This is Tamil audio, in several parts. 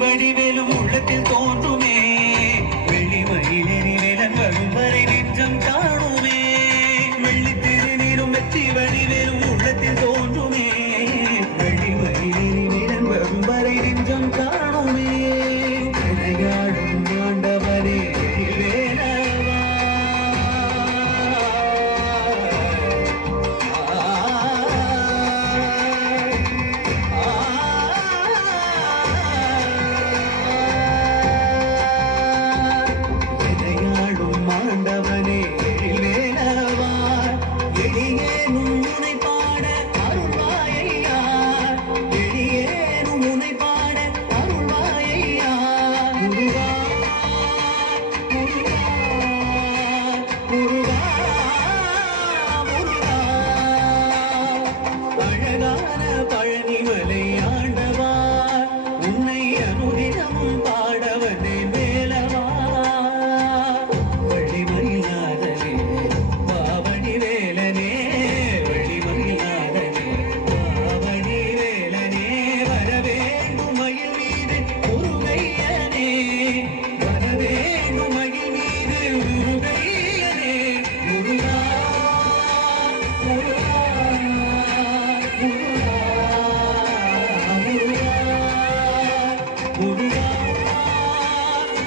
வடிவேலும் உள்ளத்தில் தோன்றுமே வெளிமயிலேறி வேலன் வரும் வரை நெஞ்சம் காணுமே வெள்ளி திருநீரும் வெற்றி வடிவேலும் உள்ளத்தில் தோன்றுமே வெளிமயிலேறி வேலன் வரும் வரை நெஞ்சம் காணுமே விளையாடும் ஆண்டவனே வேலவா ஆண்டவனே வேலவா எளியேனும் உனை பாட அருள்வாயையா எளியேனும் உனை பாட அருள்வாயையா முருகா முருகா முருகா முருகா அழகான பழனிமலை ஆண்டவா உன்னை அனுதினமும் பாடவனே வேலவா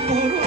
Guru